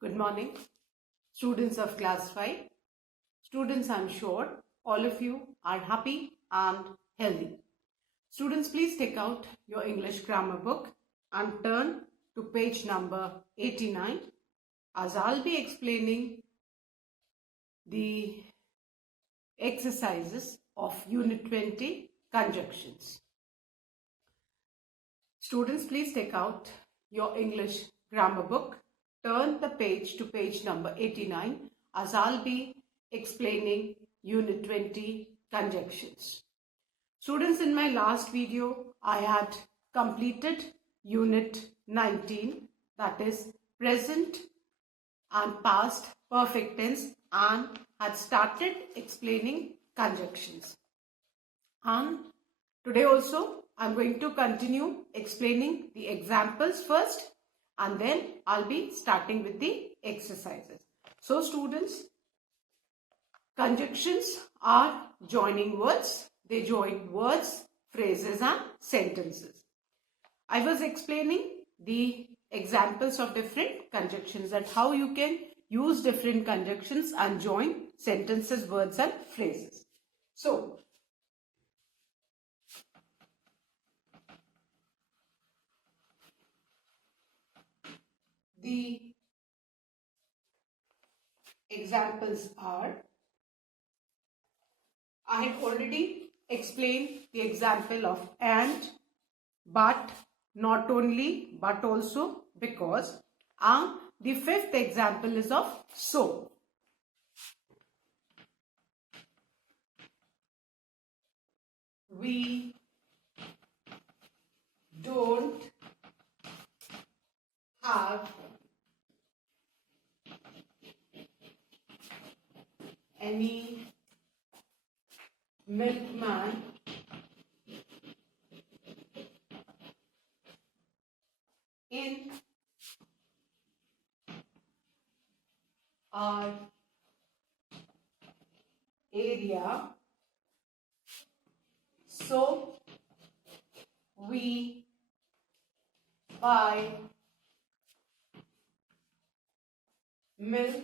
Good morning, students of class 5. Students, I'm sure all of you are happy and healthy. Students, please take out your English grammar book and turn to page number 89 as I'll be explaining the exercises of Unit 20 conjunctions. Students, please take out your English grammar book. Turn the page to page number 89 as I'll be explaining Unit 20 conjunctions. Students, in my last video, I had completed Unit 19, that is present and past perfect tense, and had started explaining conjunctions. And today also, I'm going to continue explaining the examples first, and then I'll be starting with the exercises. So students, conjunctions are joining words. They join words, phrases and sentences. I was explaining the examples of different conjunctions and how you can use different conjunctions and join sentences, words and phrases. So, the examples are, I had already explained the example of and, but, not only, but also, because. And the fifth example is of so. We don't have any milkman in our area, so we buy milk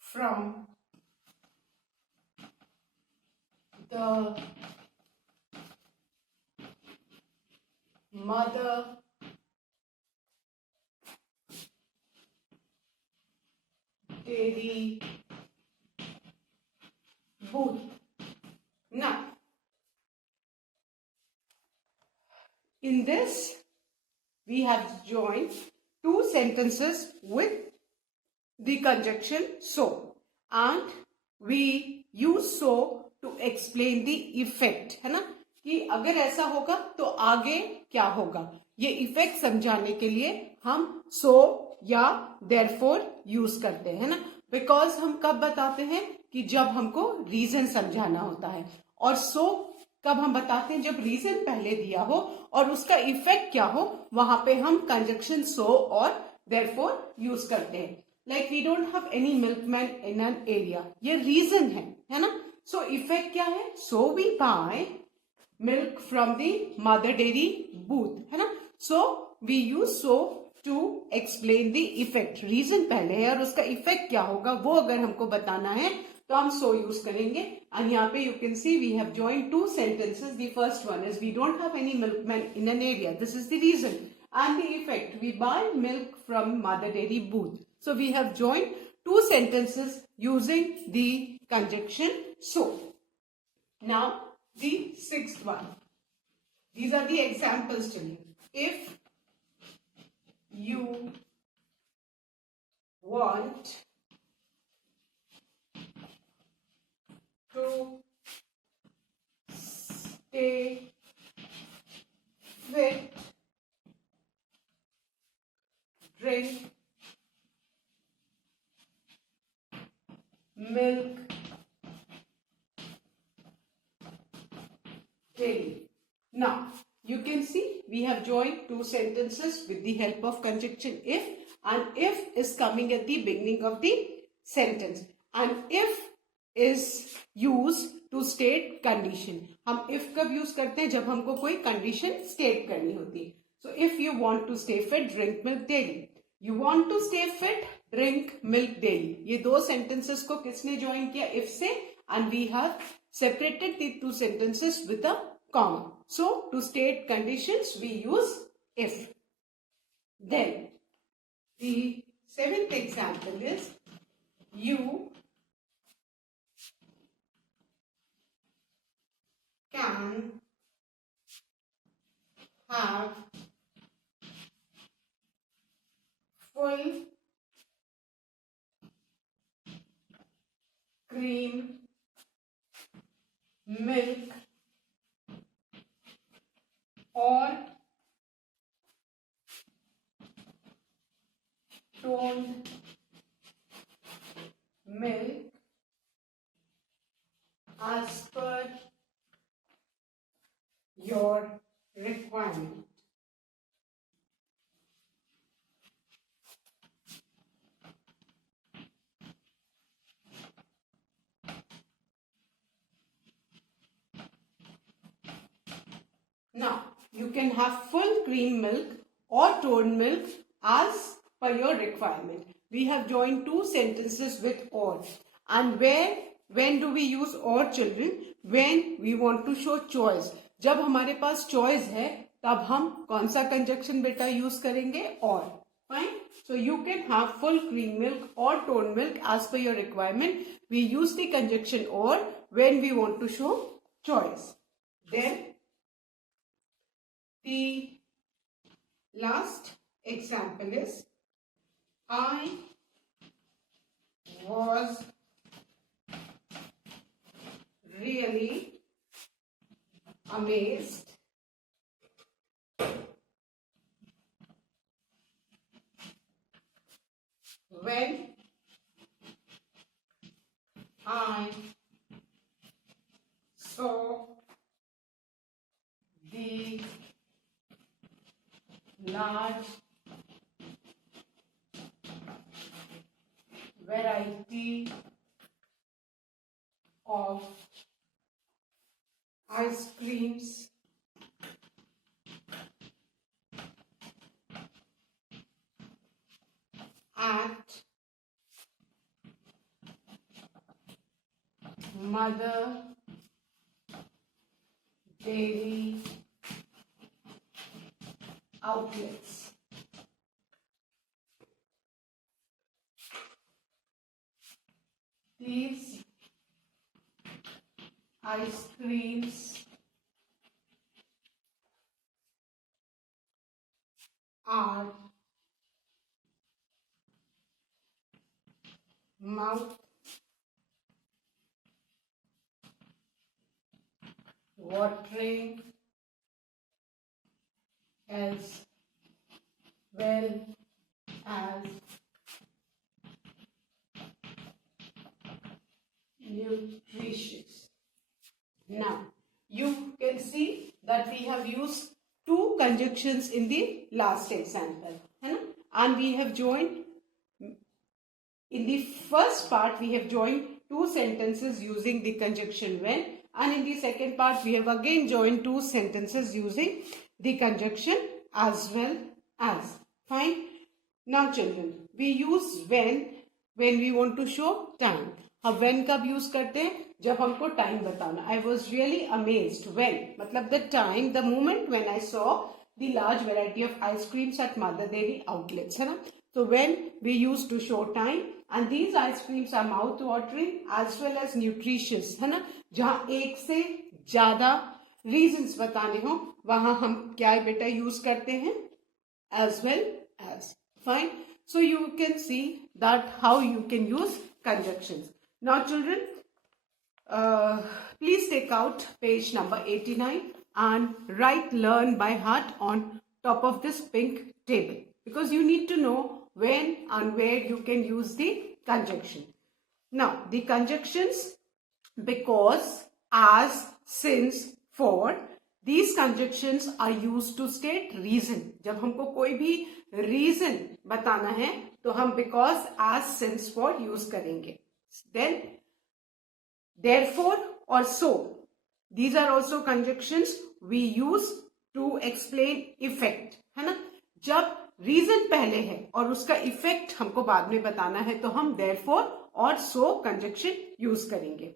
from the mother dairy booth. Now, in this, we have joined two sentences with the conjunction so, and we use so to explain the effect, है ना, कि अगर ऐसा होगा तो आगे क्या होगा, ये इफेक्ट समझाने के लिए हम so या therefore यूज करते हैं, है ना, बिकॉज हम कब बताते हैं कि जब हमको रीजन समझाना होता है, और so कब हम बताते हैं जब रीजन पहले दिया हो और उसका इफेक्ट क्या हो, वहां पे हम कंजक्शन so और therefore यूज करते हैं. Like we don't have any milkman in an area, ये रीजन है ना. सो इफेक्ट क्या है, so we buy milk from the Mother Dairy booth, है ना. So we use so to explain the effect. Reason पहले है और उसका इफेक्ट क्या होगा वो अगर हमको बताना है तो हम सो यूज करेंगे. एंड यहाँ पे you can see we have joined two sentences. The first one is we don't have any milkman in an area, this is the reason, and the effect, we buy milk from mother dairy booth. So we have joined two sentences using the conjunction so. Now the sixth one, these are the examples to me. If you want to stay fit, drink milk daily. Now, you can see we have joined two sentences with the help of conjunction if, and if is coming at the beginning of the sentence, and if is used to state condition. हम if कब use करते हैं, जब हमको कोई condition state करनी होती है. So if you want to stay fit, drink milk daily. You want to stay fit, drink milk daily. ये दो sentences को किसने join किया? If से, and we have separated the two sentences with a comma. So to state conditions, we use if. Then the seventh example is you can have full cream milk or toned milk as per your requirement. Now, you can have full cream milk or toned milk as per your requirement. We have joined two sentences with or. And when do we use or, children? When we want to show choice. जब हमारे पास choice है, तब हम कौन सा conjunction बेटा use करेंगे? Or. Fine. So you can have full cream milk or toned milk as per your requirement. We use the conjunction or when we want to show choice. Then the last example is I was really amazed when I saw the large variety of ice creams at Mother Dairy outlets. These ice creams are mouth watering as well as nutritious. Now, you can see that we have used two conjunctions in the last example. And we have joined, in the first part, we have joined two sentences using the conjunction when. And in the second part, we have again joined two sentences using the conjunction as well as. Fine. Now children, we use when we want to show time. हम when कब use करते हैं? जब हमको time बताना. I was really amazed when, मतलब the time, the moment when I saw the large variety of ice creams at Mother Dairy outlets, है ना? So when we use to show time, and these ice creams are mouth watering as well as nutritious, है ना? जहाँ एक से ज्यादा reasons बताने हो, वहाँ हम क्या बेटा यूज करते हैं? As well as. Fine. So you can see that how you can use conjunctions. Now children, please take out page number 89 and write learn by heart on top of this pink table, because you need to know when and where you can use the conjunction. Now the conjunctions because, as, since, for, these conjunctions are used to state reason. जब हमको कोई भी reason बताना है तो हम because, as, since, for use करेंगे. Then therefore or so, these are also conjunctions we use to explain effect, reason पहले है और उसका इफेक्ट हमको बाद में बताना है, तो हम therefore और so कंजक्शन यूज करेंगे.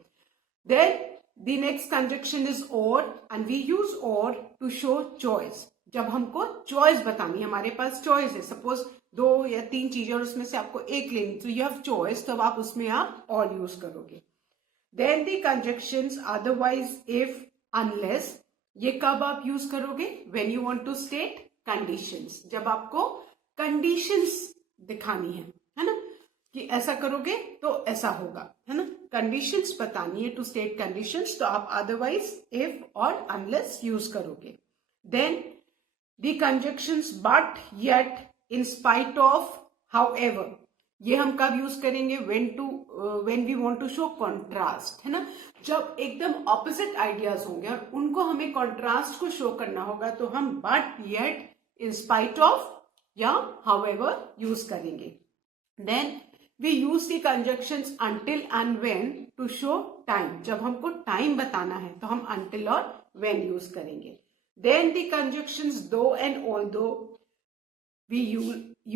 Then the next conjunction is or and we use or to show choice. जब हमको चॉइस बतानी है, हमारे पास चॉइस है, सपोज 2 या 3 चीजें और उसमें से आपको एक लेनी, तो यू हैव चॉइस, तब आप उसमें आप और यूज करोगे. Then the conjunctions otherwise, if, unless, ये कब आप यूज करोगे? When you want to state conditions, जब आपको कंडीशंस दिखानी है ना, कि ऐसा करोगे तो ऐसा होगा, है ना, कंडीशंस बतानी है, टू स्टेट कंडीशंस, तो आप अदरवाइज, इफ और अनलेस यूज करोगे. Then the conjunctions but, yet, in spite of, however, ये हम कब यूज करेंगे? When we want to show contrast, है ना, जब एकदम ऑपोजिट आइडियाज होंगे और उनको हमें कॉन्ट्रास्ट को शो करना होगा, तो हम but, yet, in spite of या हाउएवर यूज करेंगे. Then we use the conjunctions until and when to show time. जब हमको टाइम बताना है तो हम until और when यूज करेंगे. Then the conjunctions though and although we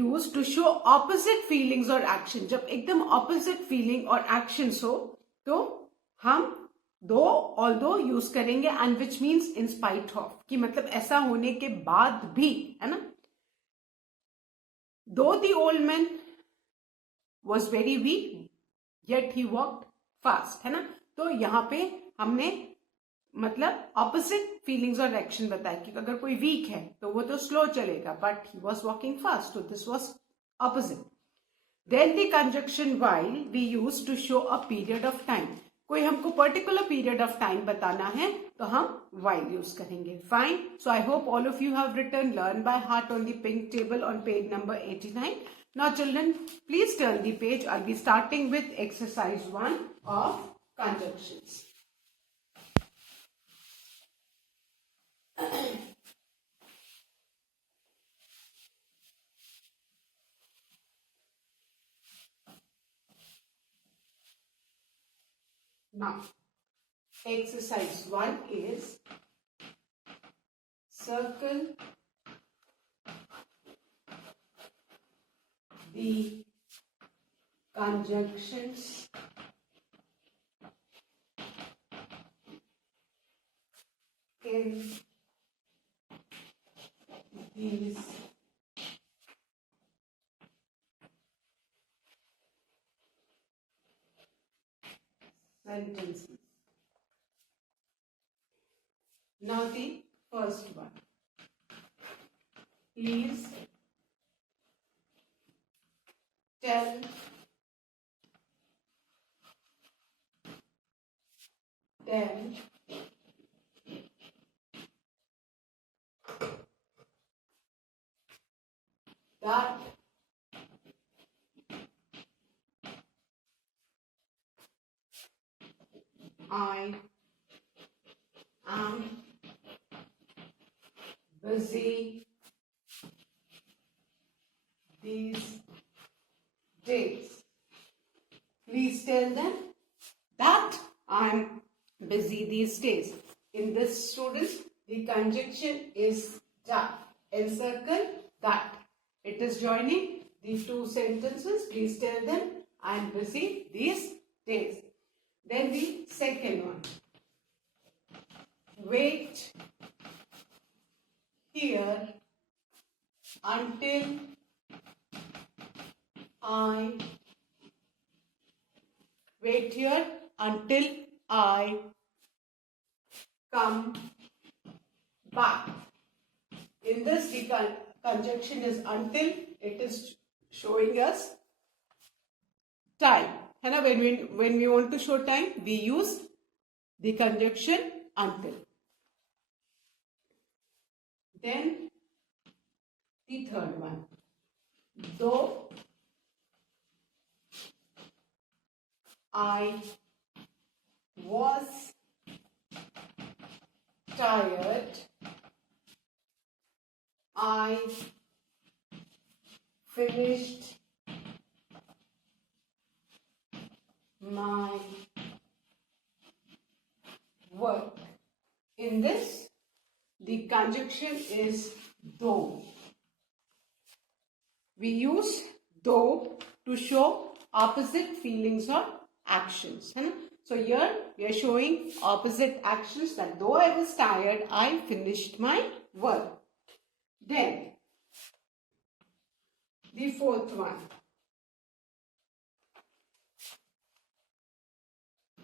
use to show opposite feelings or action. जब एकदम opposite feeling और actions हो तो हम though, although यूज करेंगे, and which means in spite of, कि मतलब ऐसा होने के बाद भी, है ना. Though the old man was very weak, yet he walked fast, है ना. तो यहाँ पे हमने मतलब ऑपोजिट फीलिंग्स और एक्शन बताया कि अगर कोई वीक है तो वो तो स्लो चलेगा, but he was walking fast, तो this was opposite. Then the conjunction while we use to show a period of time. कोई हमको पर्टिकुलर पीरियड ऑफ टाइम बताना है तो हम वाइल यूज करेंगे. Fine. So I hope all of you have written learn by heart on the pink table on page number 89. Now children, please turn the page. I'll be starting with exercise 1 of conjunctions. Now, exercise 1 is circle the conjunctions in these sentences. Now the first one. Please tell them that I am busy these days. Please tell them that I'm busy these days. In this, students, the conjunction is that. Encircle that. It is joining the two sentences. Please tell them I'm busy these days. Then the second one. Wait here until I come back. In this, the conjunction is until. It is showing us time. है ना, when we want to show time, we use the conjunction until. Then the third one. Though I was tired, I finished my work. In this, the conjunction is though. we use though to show opposite feelings or actions. So here we are showing opposite actions, that though I was tired, I finished my work. Then the fourth one.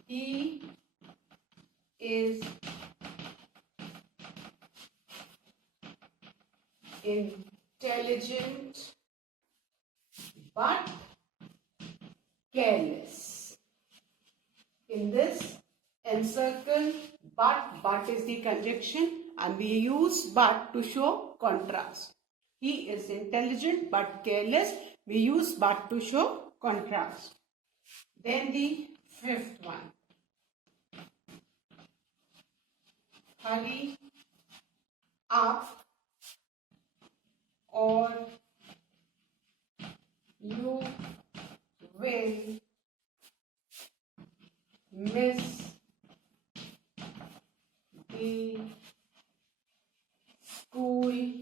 He is intelligent but careless. In this, encircle but is the conjunction, and we use but to show contrast. He is intelligent but careless. We use but to show contrast. Then the fifth one. Hurry up or you will miss the school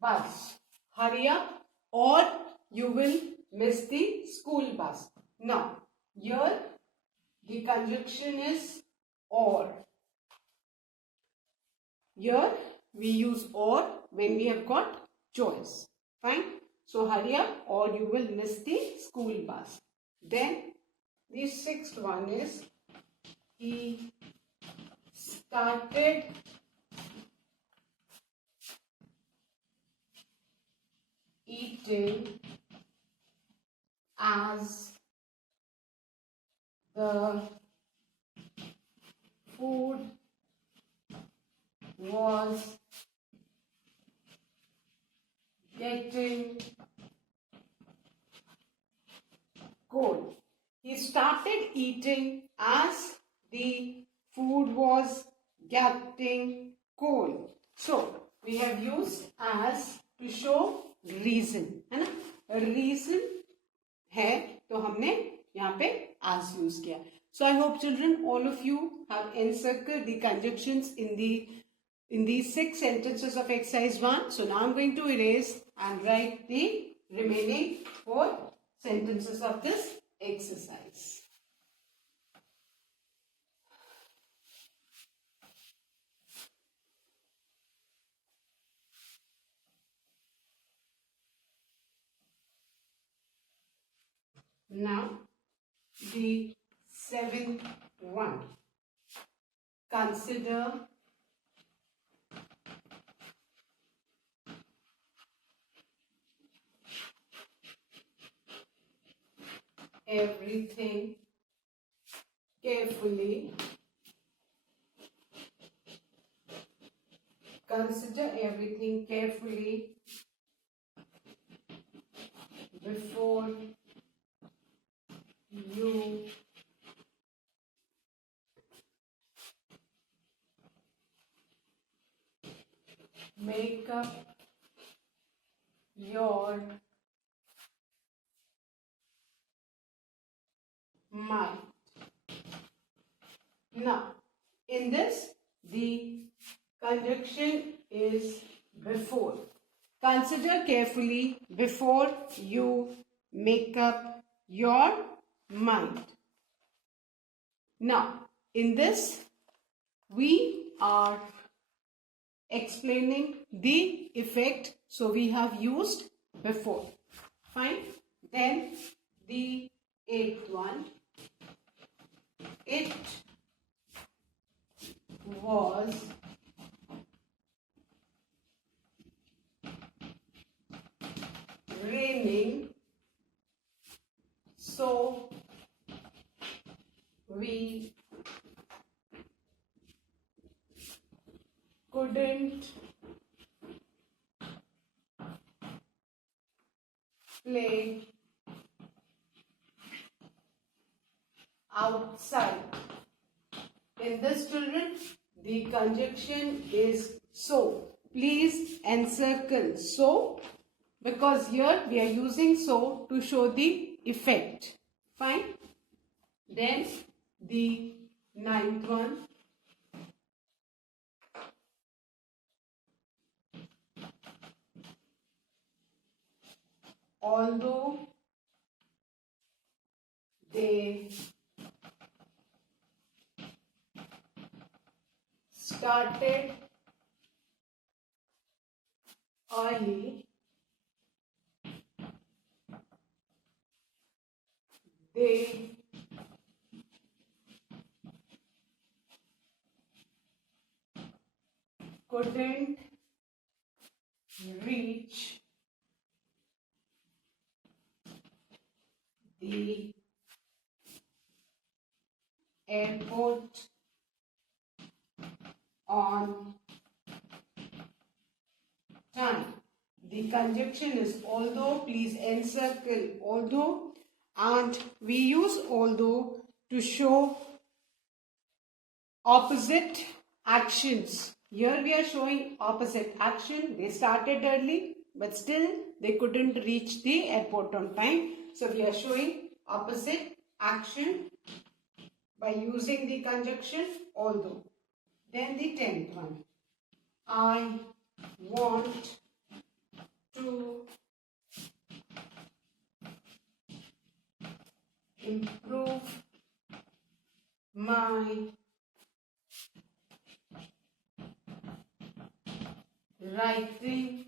bus. Hurry up or you will miss the school bus. Now, here the conjunction is or. Here we use or when we have got choice. Fine. So hurry up or you will miss the school bus. Then the sixth one is he started eating as the food was getting cold. He started eating as the food was getting cold. So we have used as to show reason, है ना? Reason है तो हमने यहाँ पे as use किया. So I hope children, all of you have encircled the conjunctions in these 6 sentences of exercise 1. So now I'm going to erase and write the remaining 4 sentences of this exercise. Now, the 7th one. Consider everything carefully. Consider everything carefully before you make up your mind. Now, in this, the conjunction is before. Consider carefully before you make up your mind. Now, in this, we are explaining the effect, so we have used before. Fine. Then the 8th one. It was raining, so we couldn't play outside. In this, children, the conjunction is so. Please encircle so, because here we are using so to show the effect. Fine. Then the 9th one. although they started early, they couldn't reach the airport on time. The conjunction is although, please encircle although, and we use although to show opposite actions. Here we are showing opposite action. They started early, but still they couldn't reach the airport on time. So we are showing opposite action by using the conjunction although. Then the 10th one. I want to improve my writing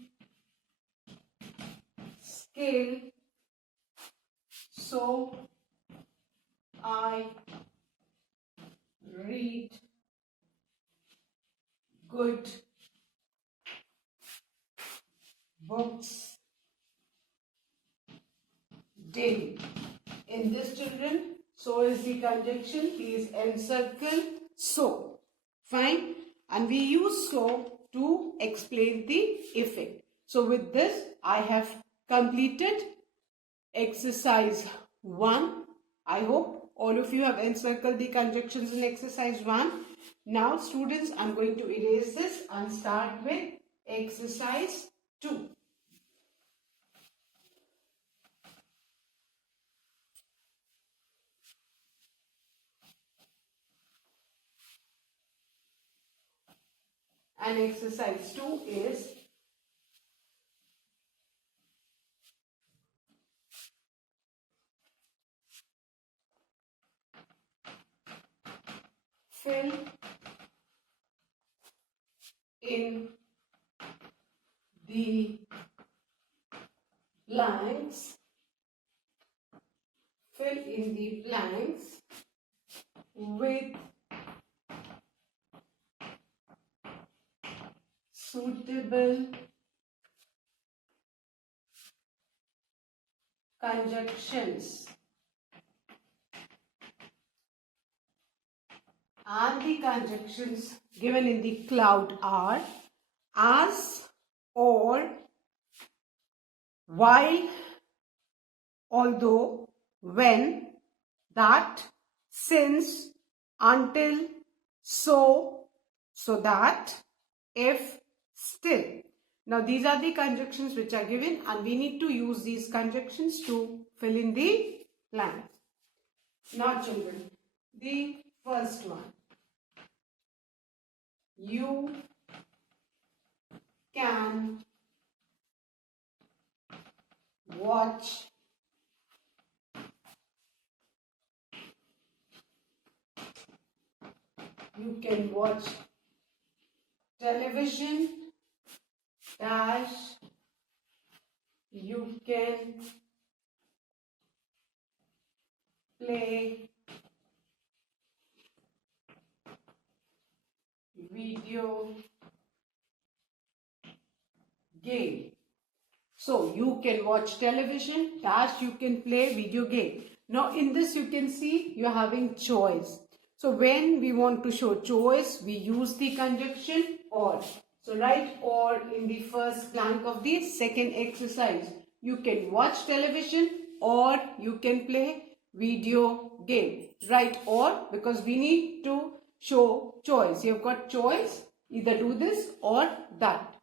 skill, so I read good books daily. In this, children, so is the conjunction. Please encircle so. Fine. And we use so to explain the effect. So with this, I have completed exercise 1. I hope all of you have encircled the conjunctions in exercise 1. Now, students, I'm going to erase this and start with exercise 2. And exercise 2 is fill in the blanks. Fill in the blanks with suitable conjunctions. And the conjunctions given in the cloud are as, or, while, although, when, that, since, until, so, so that, if, still. Now these are the conjunctions which are given and we need to use these conjunctions to fill in the blanks. Now children, the first one. You can watch television dash you can play video game. So you can watch television dash you can play video game. Now in this you can see you are having choice. So when we want to show choice, we use the conjunction or. So write or in the first blank of the second exercise. You can watch television or you can play video game. Write or because we need to show choice. You've got choice, either do this or that.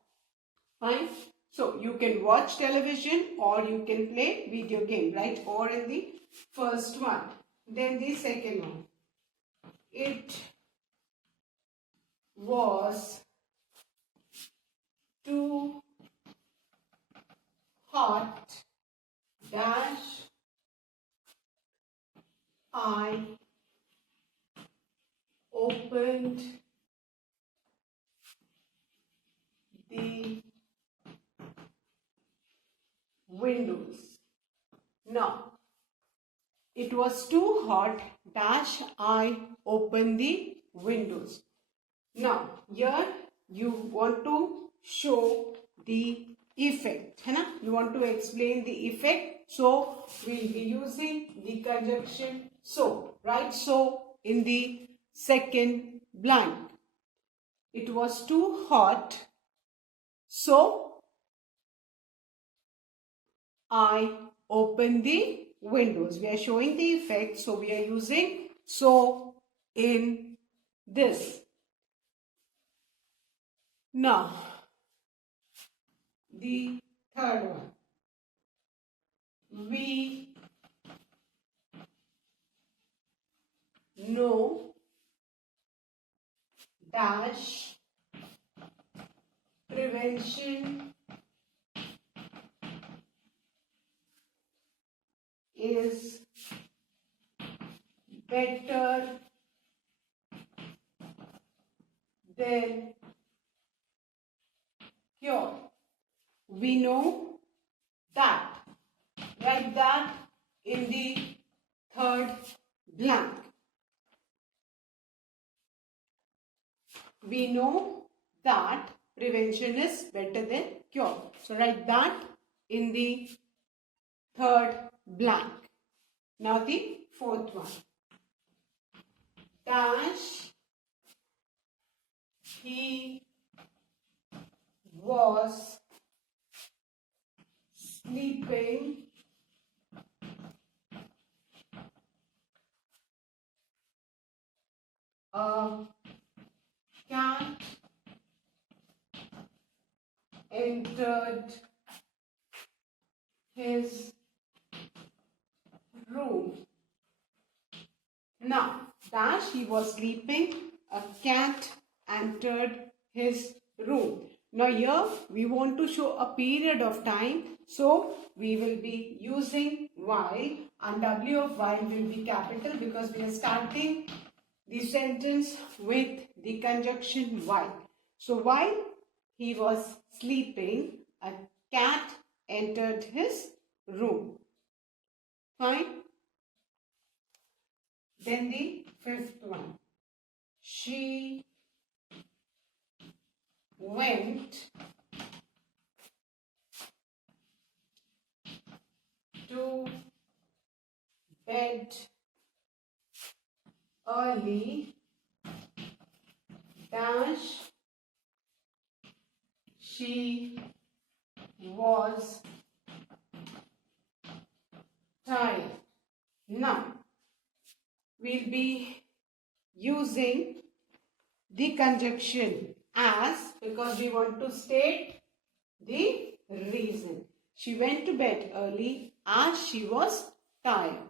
Fine. So you can watch television or you can play video game. Write or in the first one. Then the second one. It was too hot dash I opened the windows. Now, it was too hot dash I opened the windows. Now, here you want to show the effect, है ना? You want to explain the effect. So, we'll be using the conjunction so. Write so in the second blank. It was too hot, so I opened the windows. We are showing the effect, so we are using so in this. Now, the third one. We know dash prevention is better than cure. We know that. Write that in the third blank. We know that prevention is better than cure. So write that in the third blank. Now the fourth one. Dash he was sleeping a cat entered his room. Now, dash he was sleeping, a cat entered his room. Now here we want to show a period of time, so we will be using while, and W of while will be capital because we are starting the sentence with the conjunction while. So while he was sleeping, a cat entered his room. Fine. Then the fifth one. She went to bed early dash she was tired. Now, we'll be using the conjunction as because we want to state the reason. She went to bed early as she was tired.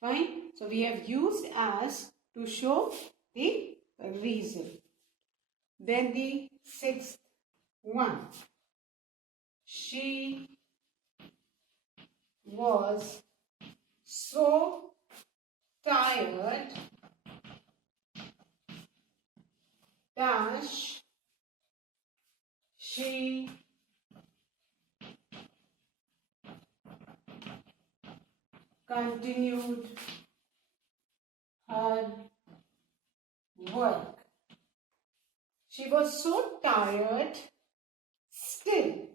Fine. So we have used as to show the reason. Then the sixth one. She was so tired dash she continued her work. She was so tired still.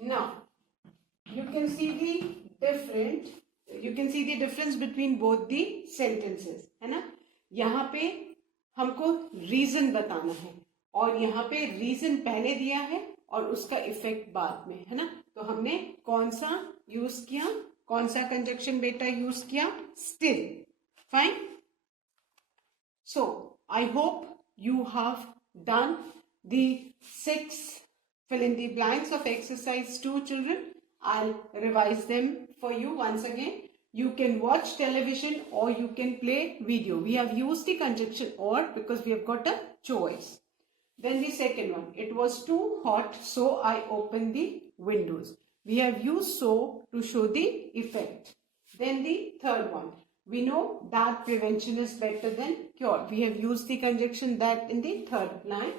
Now, you can see the difference between both the sentences, है ना? यहाँ पे हमको reason बताना है और यहाँ पे रीजन पहले दिया है और उसका इफेक्ट बाद में, है ना? तो हमने कौन सा यूज किया, कौन सा कंजक्शन बेटा यूज किया? Still. Fine. So I hope you have done the 6 fill in the blanks of exercise 2, children. I'll revise them for you once again. You can watch television or you can play video. We have used the conjunction or because we have got a choice. Then the second one. It was too hot, so I opened the windows. We have used so to show the effect. Then the third one. We know that prevention is better than cure. We have used the conjunction that in the third line.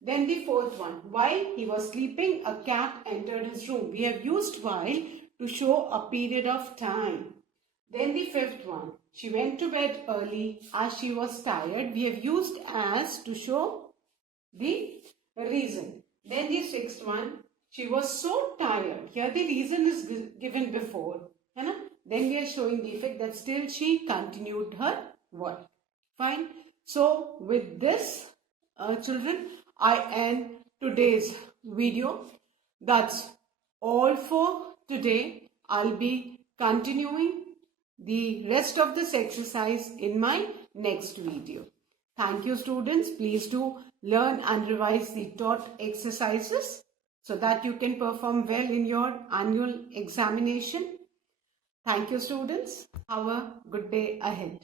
Then the fourth one. While he was sleeping, a cat entered his room. We have used while to show a period of time. Then the fifth one. She went to bed early as she was tired. We have used as to show the reason. Then the sixth one. She was so tired. Here the reason is given before. Then we are showing the effect that still she continued her work. Fine. So with this, children, I end today's video. That's all for today. I'll be continuing the rest of this exercise in my next video. Thank you, students. Please do learn and revise the taught exercises so that you can perform well in your annual examination. Thank you, students. Have a good day ahead.